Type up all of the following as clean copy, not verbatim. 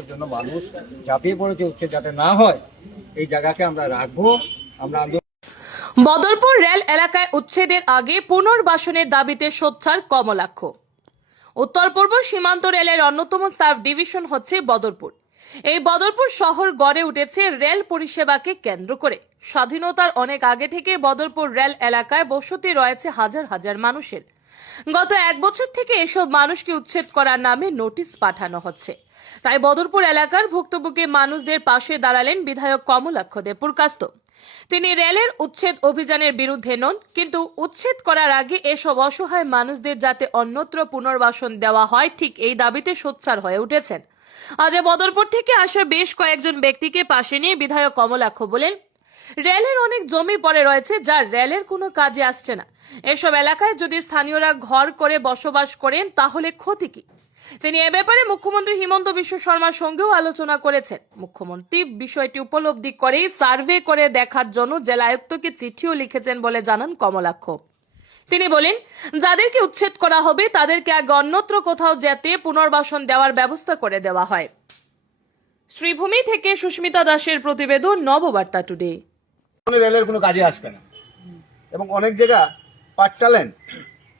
এর জন্য মানুষ ঝাঁপিয়ে পড়েছে, উচ্ছেদ যাতে না হয় এই জায়গাকে আমরা রাখবো। আমরা বদরপুর রেল এলাকায় উচ্ছেদের আগে পুনর্বাসনের দাবিতে সোচ্চার কমলাক্ষ। উত্তর পূর্ব সীমান্ত রেলের অন্যতম সাব ডিভিশন হচ্ছে বদরপুর। এই বদরপুর শহর গড়ে উঠেছে রেল পরিষেবাকে কেন্দ্র করে। স্বাধীনতার অনেক আগে থেকে বদরপুর রেল এলাকায় বসতি রয়েছে হাজার হাজার মানুষের। গত এক বছর থেকে এসব মানুষকে উচ্ছেদ করার নামে নোটিশ পাঠানো হচ্ছে। তাই বদরপুর এলাকার ভুক্তভোগী মানুষদের পাশে দাঁড়ালেন বিধায়ক কমলাক্ষ দে পুরকাস্ত। তিনি রেলের উচ্ছেদ অভিযানের বিরুদ্ধে নন, কিন্তু উচ্ছেদ করার আগে এসব অসহায় মানুষদের যাতে অন্যত্র পুনর্বাসন দেওয়া হয় ঠিক এই দাবিতে সোচ্চার হয়ে উঠেছেন। আজ বদরপুর থেকে আসা বেশ কয়েকজন ব্যক্তিকে পাশে নিয়ে বিধায়ক কমলাক্ষ বলেন, রেলের অনেক জমি পড়ে রয়েছে যা রেলের কোনো কাজে আসছে না। এসব এলাকায় যদি স্থানীয়রা ঘর করে বসবাস করেন তাহলে ক্ষতি কি? তিনি এ ব্যাপারে মুখ্যমন্ত্রী হিমন্ত বিশ্ব শর্মার সঙ্গেও আলোচনা করেছেন। মুখ্যমন্ত্রী বিষয়টি উপলব্ধি করেই সার্ভে করে দেখার জন্য জেলা আয়ুক্তকে চিঠিও লিখেছেন বলে জানান কমলাক্ষ। তিনি বলেন, যাদেরকে উচ্ছেদ করা হবে তাদেরকে আগে অন্যত্র কোথাও যেতে পুনর্বাসন দেওয়ার ব্যবস্থা করে দেওয়া হয়। শ্রীভূমি থেকে সুস্মিতা দাসের প্রতিবেদন, নববার্তা টুডে। রেলের কোনো কাজে আসবে না এবং অনেক জায়গা পাট্টালেন,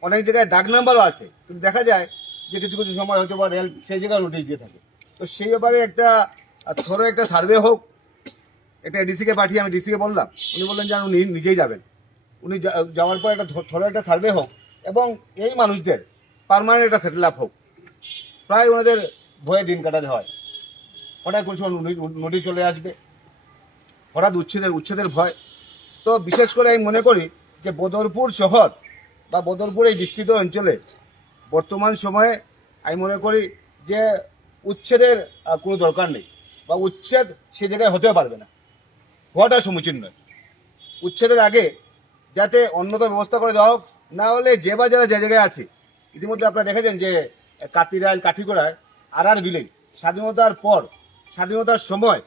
অনেক জায়গায় দাগ নাম্বারও আছে, কিন্তু দেখা যায় যে কিছু কিছু সময় হয়তো বা রেল সেই জায়গায় নোটিশ দিয়ে থাকে। তো সেই ব্যাপারে একটা থরো একটা সার্ভে হোক। একটা ডিসিকে পাঠিয়ে আমি ডিসিকে বললাম, উনি বললেন যে উনি নিজেই যাবেন। উনি যাওয়ার পর একটা থরো একটা সার্ভে হোক এবং এই মানুষদের পার্মানেন্ট একটা সেটেল আপ হোক। প্রায় ওনাদের ভয়ে দিন কাটাতে হয়, হঠাৎ কোনো সময় নোটিশ চলে আসবে, হঠাৎ উচ্ছেদের ভয়। তো বিশেষ করে আমি মনে করি যে বদরপুর শহর বা বদরপুর এই বিস্তৃত অঞ্চলে বর্তমান সময়ে আমি মনে করি যে উচ্ছেদের কোনো দরকার নেই, বা উচ্ছেদ সে জায়গায় হতেও পারবে না, হওয়াটা সমীচীন নয়। উচ্ছেদের আগে যাতে অন্যত ব্যবস্থা করে দেওয়া হোক, না হলে যে বা যারা যে জায়গায় আছে, ইতিমধ্যে আপনারা দেখেছেন যে কাতিরাইল কাঠিগড়ায় আর ভিলেজ স্বাধীনতার পর, স্বাধীনতার সময়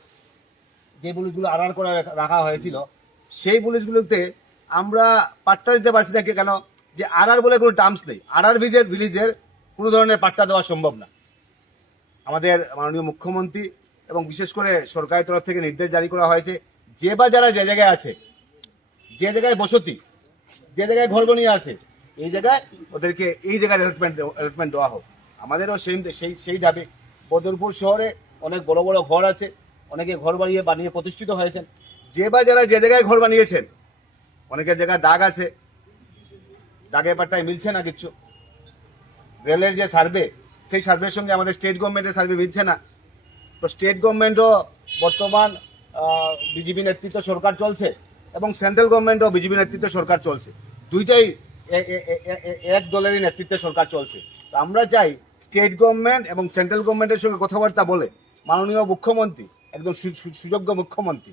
যে পুলিশগুলো আর করে রাখা হয়েছিল, সেই পুলিশগুলোতে আমরা পাট্টা দিতে পারছি না। কেন? যে আর বলে কোনো টার্মস নেই। আর ভিলেজের কোনো ধরনের পাট্টা দেওয়া সম্ভব না। আমাদের মাননীয় মুখ্যমন্ত্রী এবং বিশেষ করে সরকারের তরফ থেকে নির্দেশ জারি করা হয়েছে, যে বা যারা যে জায়গায় আছে, যে জায়গায় বসতি, যে জায়গায় ঘর বনিয়ে আছে, এই জায়গায় ওদেরকে এই জায়গায় অ্যালটমেন্ট দেওয়া হোক। আমাদেরও সেই দাবি। বদরপুর শহরে অনেক বড় বড় ঘর আছে, অনেকে ঘর বানিয়ে প্রতিষ্ঠিত হয়েছেন। যে বা যারা যে জায়গায় ঘর বানিয়েছেন, অনেকের জায়গায় দাগ আছে, দাগের পাট্টায় মিলছে না কিচ্ছু। রেলের যে সার্ভে, সেই সার্ভের সঙ্গে আমাদের স্টেট গভর্নমেন্টের সার্ভে মিলছে না। তো স্টেট গভর্নমেন্টও বর্তমান বিজেপি নেতৃত্ব সরকার চলছে এবং সেন্ট্রাল গভর্নমেন্টও বিজেপি নেতৃত্ব সরকার চলছে। দুইটাই এক দলেরই নেতৃত্বে সরকার চলছে। তো আমরা চাই স্টেট গভর্নমেন্ট এবং সেন্ট্রাল গভর্নমেন্টের সঙ্গে কথাবার্তা বলে মাননীয় মুখ্যমন্ত্রী, একদম সুযোগ্য মুখ্যমন্ত্রী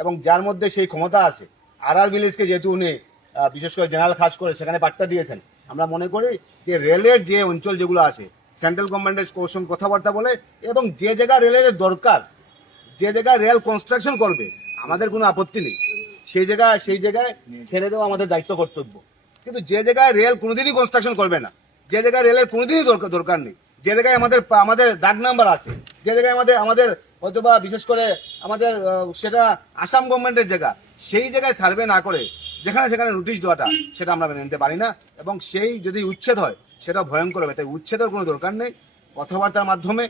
এবং যার মধ্যে সেই ক্ষমতা আছে, আর ভিলেজকে যেহেতু উনি বিশেষ করে জেনারেল খাস করে সেখানে পাট্টা দিয়েছেন, আমরা মনে করি যে রেলের যে অঞ্চল যেগুলো আছে সেন্ট্রাল গভর্নমেন্টের সঙ্গে কথাবার্তা বলে এবং যে জায়গা রেলের দরকার, যে জায়গায় রেল কনস্ট্রাকশন করবে, আমাদের কোনো আপত্তি নেই, সেই জায়গায় ছেড়ে দেওয়া আমাদের দায়িত্ব কর্তব্য। কিন্তু যে জায়গায় রেল কোনোদিনই কনস্ট্রাকশন করবে না, যে জায়গায় রেলের কোনোদিনই দরকার নেই, যে জায়গায় আমাদের দাগ নাম্বার আছে, যে জায়গায় আমাদের হয়তোবা বিশেষ করে আমাদের সেটা আসাম গভর্নমেন্টের জায়গা, সেই জায়গায় সার্ভে না করে সেখানে নোটিশ দেওয়াটা, সেটা আমরা মেনে নিতে পারি না। এবং সেই যদি উচ্ছেদ হয় সেটা ভয়ঙ্কর হবে। তাই উচ্ছেদের কোনো দরকার নেই। কথাবার্তার মাধ্যমে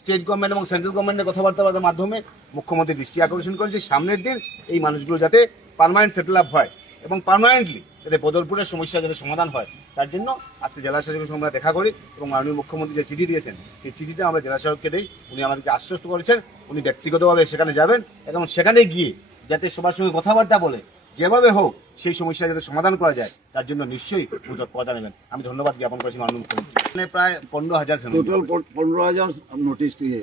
স্টেট গভর্নমেন্ট এবং সেন্ট্রাল গভর্নমেন্টের কথাবার্তার মাধ্যমে মুখ্যমন্ত্রী দৃষ্টি আকর্ষণ করেছে সামনের দিন এই মানুষগুলো যাতে পার্মানেন্ট সেটেল আপ হয় এবং পার্মানেন্টলি যাতে বদরপুরের সমস্যা যাতে সমাধান হয়, তার জন্য আজকে জেলা শাসকের সঙ্গে আমরা দেখা করি এবং মাননীয় মুখ্যমন্ত্রী যে চিঠি দিয়েছেন সেই চিঠিটা আমরা জেলা শাসককে দিই। উনি আমাদেরকে আশ্বস্ত করেছেন উনি ব্যক্তিগতভাবে সেখানে যাবেন এবং সেখানে গিয়ে যাতে সবার সঙ্গে কথাবার্তা বলে যেভাবে হোক সেই সমস্যা যাতে সমাধান করা যায়, তার জন্য নিশ্চয়ই কথা নেবেন। আমি ধন্যবাদ জ্ঞাপন করেছি মাননীয় মুখ্যমন্ত্রী। মানে প্রায় 15,000 টোটাল 15,000 নোটিশ দিয়ে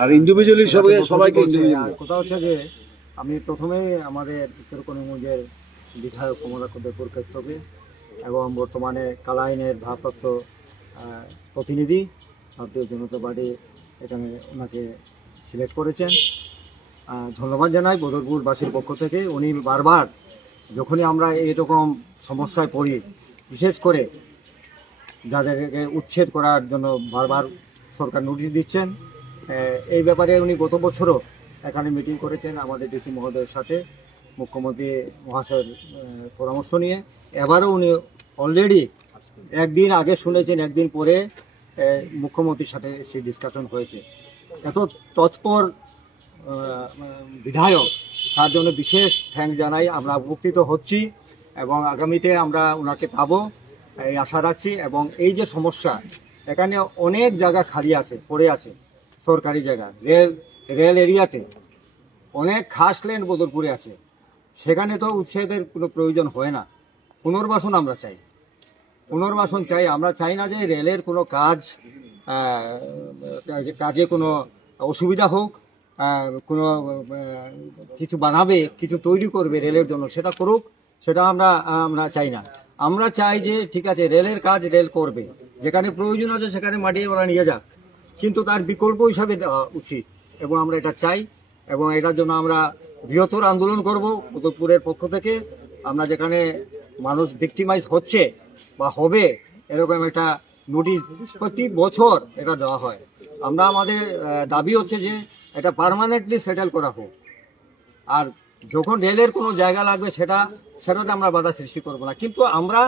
আর ইন্ডিভিজুয়ালি সবাইকে কথা হচ্ছে যে আমি প্রথমেই আমাদের উত্তর করিমগঞ্জের বিধায়ক কমলাক্ষ দে পুরকাস্তকে এবং বর্তমানে কালাইনের ভারপ্রাপ্ত প্রতিনিধি ভারতীয় জনতা পার্টি এখানে ওনাকে সিলেক্ট করেছেন। ধন্যবাদ জানাই বদরপুরবাসীর পক্ষ থেকে। উনি বারবার যখনই আমরা এইরকম সমস্যায় পড়ি, বিশেষ করে যাদেরকে উচ্ছেদ করার জন্য বারবার সরকার নোটিশ দিচ্ছেন। এই ব্যাপারে উনি গত বছরও এখানে মিটিং করেছেন আমাদের ডিসি মহোদয়ের সাথে, মুখ্যমন্ত্রী মহাশয়ের পরামর্শ নিয়ে। এবারও উনি অলরেডি একদিন আগে শুনেছেন, একদিন পরে মুখ্যমন্ত্রীর সাথে সেই ডিসকাশন হয়েছে। এত তৎপর বিধায়ক, তার জন্য বিশেষ থ্যাঙ্কস জানাই। আমরা উপকৃত হচ্ছি এবং আগামীতে আমরা ওনাকে পাবো এই আশা রাখছি। এবং এই যে সমস্যা, এখানে অনেক জায়গা খালি আছে, পড়ে আছে, সরকারি জায়গা, রেল এরিয়াতে অনেক খাস ল্যান্ড বদরপুরে আছে, সেখানে তো উচ্ছেদের কোনো প্রয়োজন হয় না। পুনর্বাসন আমরা চাই, পুনর্বাসন চাই। আমরা চাই না যে রেলের কোনো কাজে কোনো অসুবিধা হোক, কোনো কিছু বানাবে, কিছু তৈরি করবে রেলের জন্য, সেটা করুক, সেটা আমরা চাই না। আমরা চাই যে ঠিক আছে, রেলের কাজ রেল করবে, যেখানে প্রয়োজন আছে সেখানে মাটি ওরা নিয়ে যাক, কিন্তু তার বিকল্প হিসাবে দেওয়া উচিত, এবং আমরা এটা চাই। এবং এটার জন্য আমরা বৃহত্তর আন্দোলন করব উত্তরপুরের পক্ষ থেকে। আমরা যেখানে মানুষ ভিক্টিমাইজ হচ্ছে বা হবে, এরকম একটা নোটিশ প্রতি বছর এটা দেওয়া হয়। আমরা আমাদের দাবি হচ্ছে যে এটা পার্মানেন্টলি সেটেল করা হোক। আর যখন রেলের কোনো জায়গা লাগবে সেটাতে আমরা বাধা সৃষ্টি করব না, কিন্তু আমরা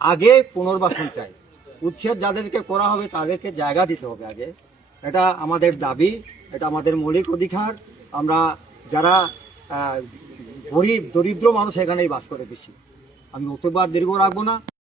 আগে পুনর্বাসন চাই। উচ্ছেদ যাদেরকে করা হবে তাদেরকে জায়গা দিতে হবে আগে, এটা আমাদের দাবি, এটা আমাদের মৌলিক অধিকার। আমরা যারা গরিব দরিদ্র মানুষ এখানেই বাস করে বেশি। আমি বক্তব্য আর দীর্ঘ রাখবো না।